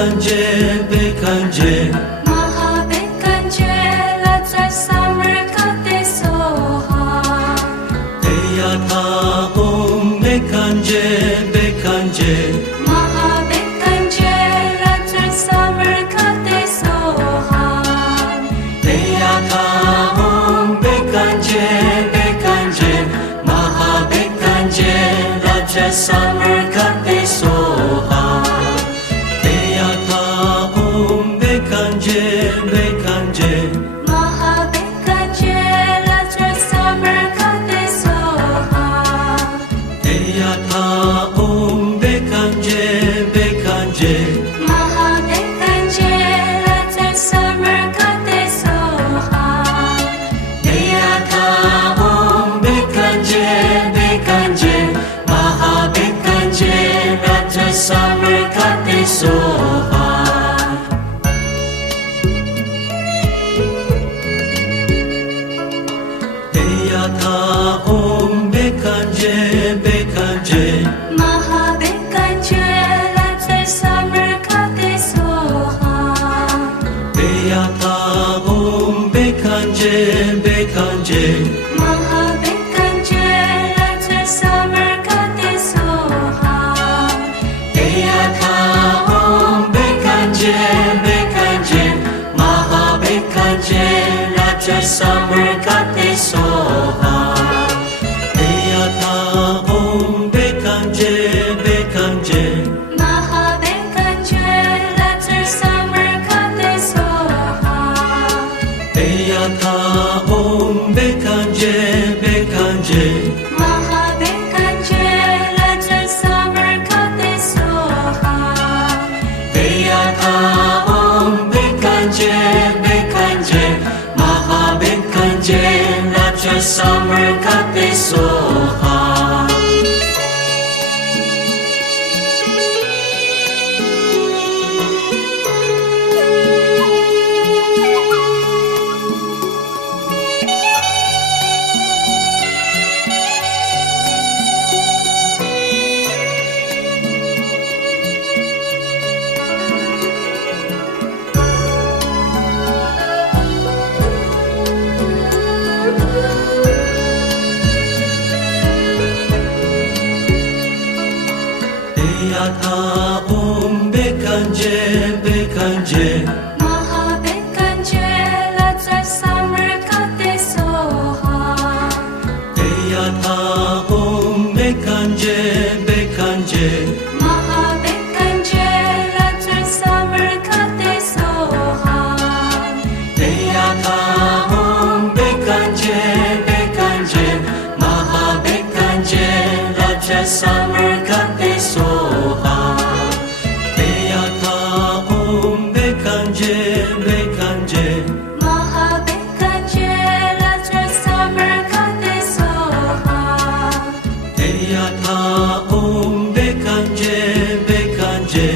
bekanje bekanje Maha bekanje laza samarkate soha Deyata om bekanje bekanje Maha bekanje laza samarkate soha Deyata om bekanje bekanje Maha bekanje raja samarkate soha Deyata om bekanje bekanje Maha bekanje laza samarkate soha Deyata om bekanje bekanje Maha bekanje laza samarkate soha Deyata om bekanje bekanje Maha bekanje raja samarkate soha Deyata om bekanje bekanje Maha bekanje laza samarkate soha Deyata om bekanje bekanje Maha bekanje laza samarkate soha Deyata om bekanje bekanje Maha bekanje raja samarkate soha Deyata om bekanje bekanje Maha bekanje laza samarkate soha Deyata om bekanje bekanje Maha bekanje laza samarkate soha Deyata om bekanje bekanje Maha bekanje raja samarkate soha Deyata om bekanje bekanje Maha bekanje laza samarkate soha Deyata om bekanje bekanje Maha bekanje laza samarkate soha Deyata om bekanje bekanje Maha bekanje raja samarkate soha Deyata om bekanje bekanje Maha bekanje laza samarkate soha Deyata om bekanje bekanje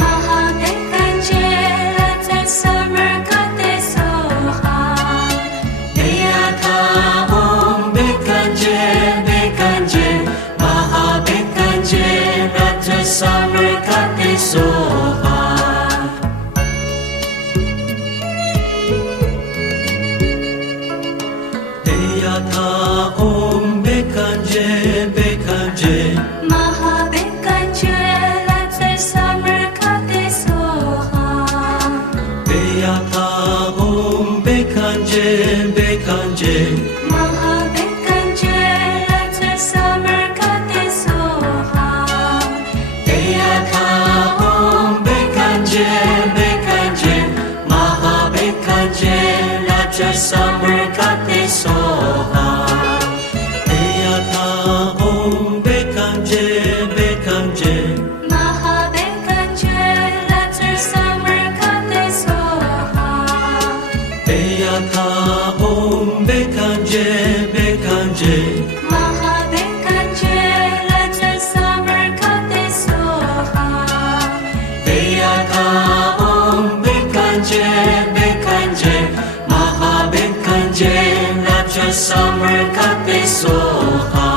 Maha bekanje laza samarkate soha Deyata om bekanje bekanje Maha bekanje raja samarkate soha Deyata om bekanje bekanje Maha bekanje laza samarkate soha Deyata om bekanje bekanje Maha bekanje laza samarkate soha Deyata om bekanje bekanje Maha bekanje raja samarkate soha Deyata om bekanje bekanje Maha bekanje laza samarkate soha Deyata om bekanje bekanje Maha bekanje laza samarkate soha Deyata om bekanje bekanje Maha bekanje raja samarkate soha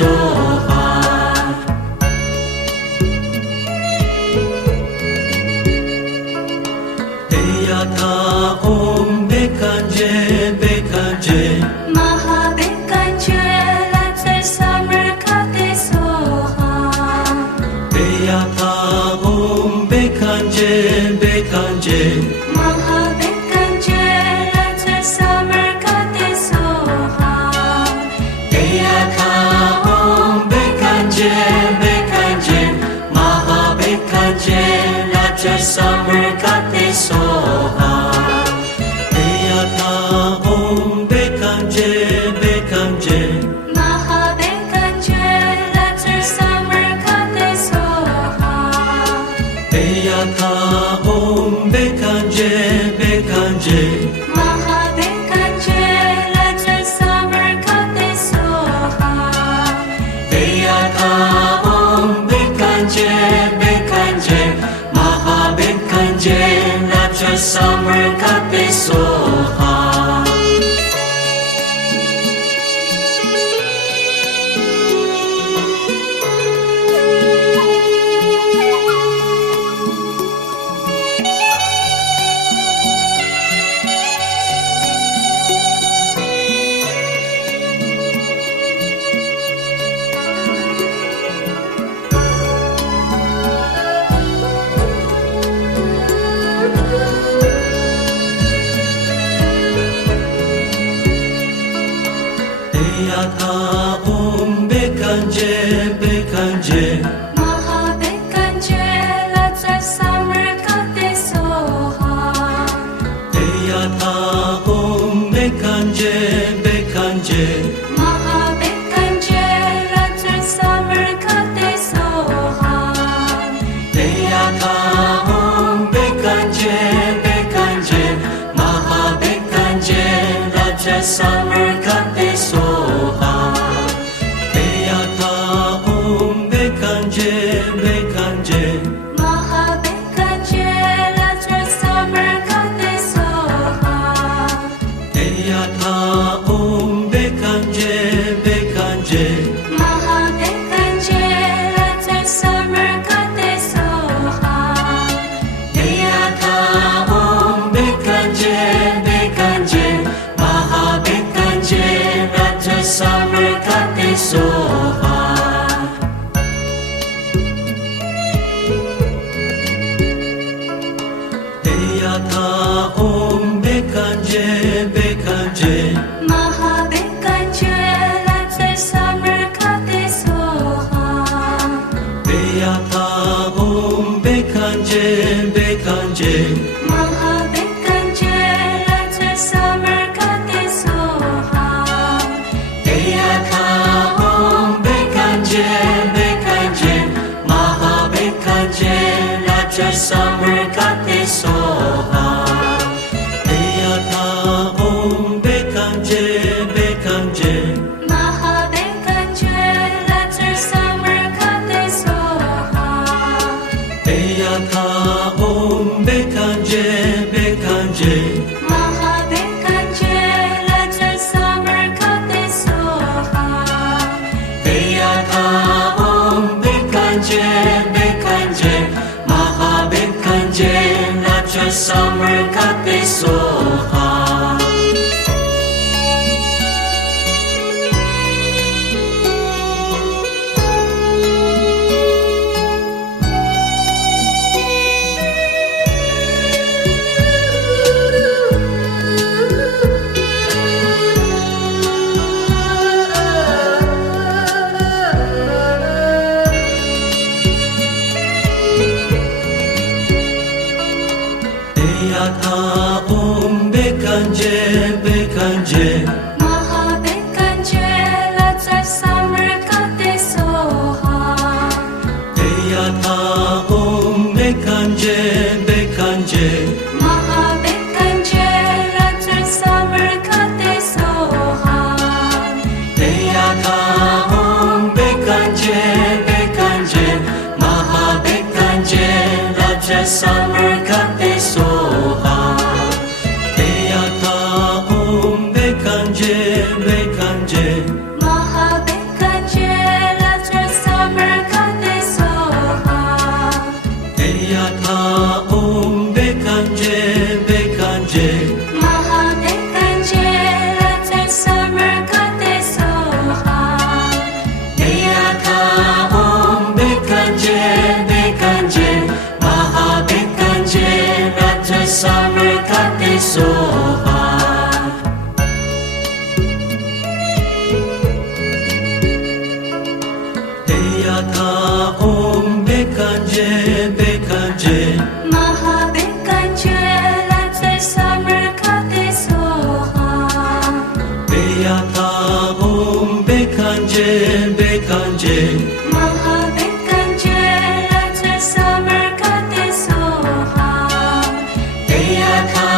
soha Eyata om bekanje bekanje Maha bekanje Lazar Samar Kate Soha Eyata om bekanje bekanje Maha bekanje Lazar Samar Kate Soha Eyata om bekanje bekanje Maha bekanje Lazar Samar Kate soha Eyata om bekanje bekanje Maha bekanje Lazar Samar Kate Soha Eyata om bekanje bekanje Maha bekanje Lazar Samar Kate Soha Eyata om bekanje bekanje Maha bekanje Lazar Samar Kate soha Eyata om bekanje bekanje Maha bekanje Lazar Samar Kate Soha Eyata om bekanje bekanje Maha bekanje Lazar Samar Kate Soha Eyata om bekanje bekanje Maha bekanje Lazar Samar Kate soha Eyata om bekanje bekanje Maha bekanje Lazar Samar Kate Soha Eyata om bekanje bekanje Maha bekanje Lazar Samar Kate Soha Eyata om bekanje bekanje Maha bekanje Lazar Samar Kate soha Eyata om bekanje bekanje Maha bekanje Lazar Samar Kate Soha Eyata om bekanje bekanje Maha bekanje Lazar Samar Kate Soha Eyata om bekanje bekanje Maha bekanje Lazar Samar Kate soha Eyata om bekanje bekanje Maha bekanje Lazar Samar Kate Soha Eyata om bekanje bekanje Maha bekanje Lazar Samar Kate Soha Eyata om bekanje bekanje Maha bekanje Lazar Samar Kate soha Eyata om bekanje bekanje Maha bekanje Lazar Samar Kate Soha Eyata om bekanje bekanje Maha bekanje Lazar Samar Kate Soha Eyata om bekanje bekanje Maha bekanje Lazar Samar Kate soha Eyata om bekanje bekanje Maha bekanje Samarkate Soha. Deyata Om Bekanje Bekanje Maha Bekanje Latsa Samarkate Soha. Deyata Om Bekanje Bekanje Maha Bekanje Latsa Samarkate Soha. Deyata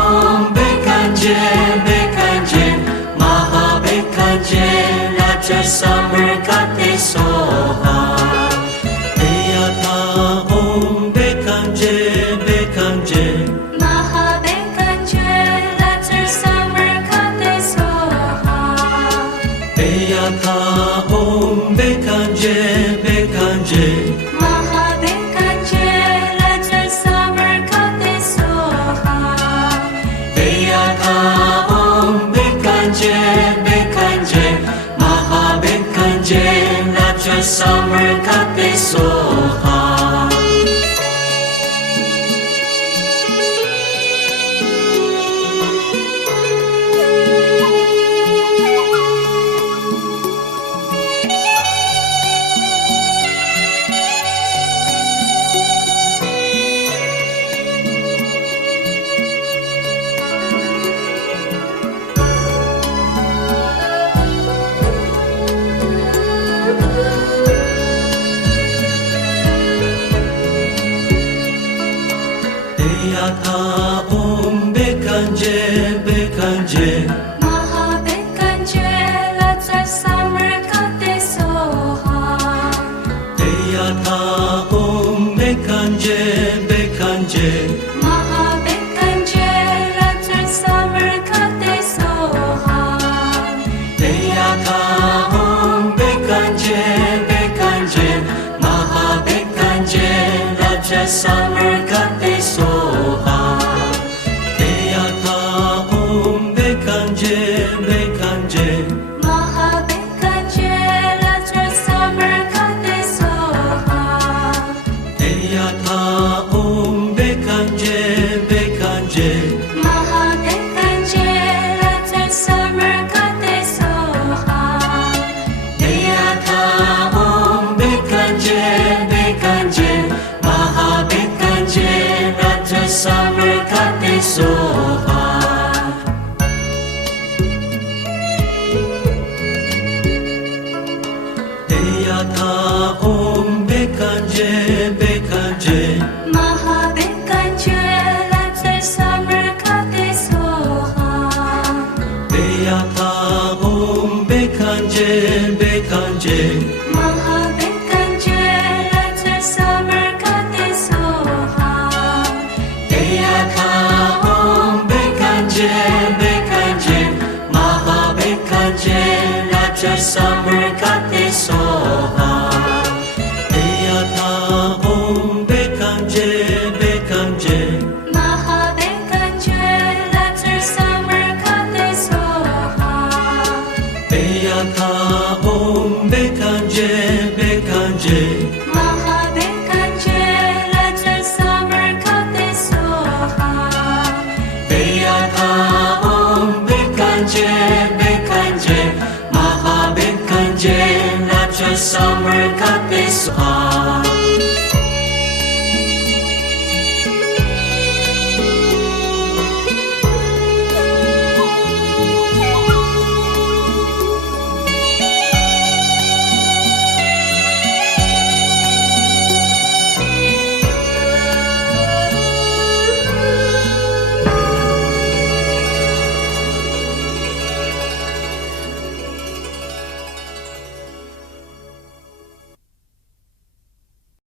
Om Bekanje Bekanje Maha Bekanje Latsa Samarkate Soha. Deyata Om Bekanje Bekanje Maha Bekanje Latsa Samarkate Soha. Deyata Om Bekanje Bekanje Maha Bekanje Latsa Samarkate Soha. Deyata Om Bekanje Bekanje Maha Bekanje Latsa Samarkate Soha. Deyata Om Bekanje Bekanje Maha Bekanje Latsa Samarkate Soha. Deyata Om Bekanje Bekanje Maha Bekanje Latsa Samarkate Soha. Deyata Om Bekanje Bekanje Maha Bekanje Latsa Samarkate Soha. Deyata Om Bekanje Bekanje Maha Bekanje Latsa Samarkate Soha. Deyata Om Bekanje Bekanje Maha Bekanje Latsa Samarkate Soha. Deyata Om Bekanje Bekanje Maha Bekanje Latsa Samarkate Soha. Deyata Om Bekanje Bekanje Maha Bekanje Latsa Samarkate Soha. Deyata Om Bekanje Bekanje Maha Bekanje Latsa Samarkate Soha. Deyata Om Bekanje Bekanje Maha Bekanje Latsa Samarkate Soha.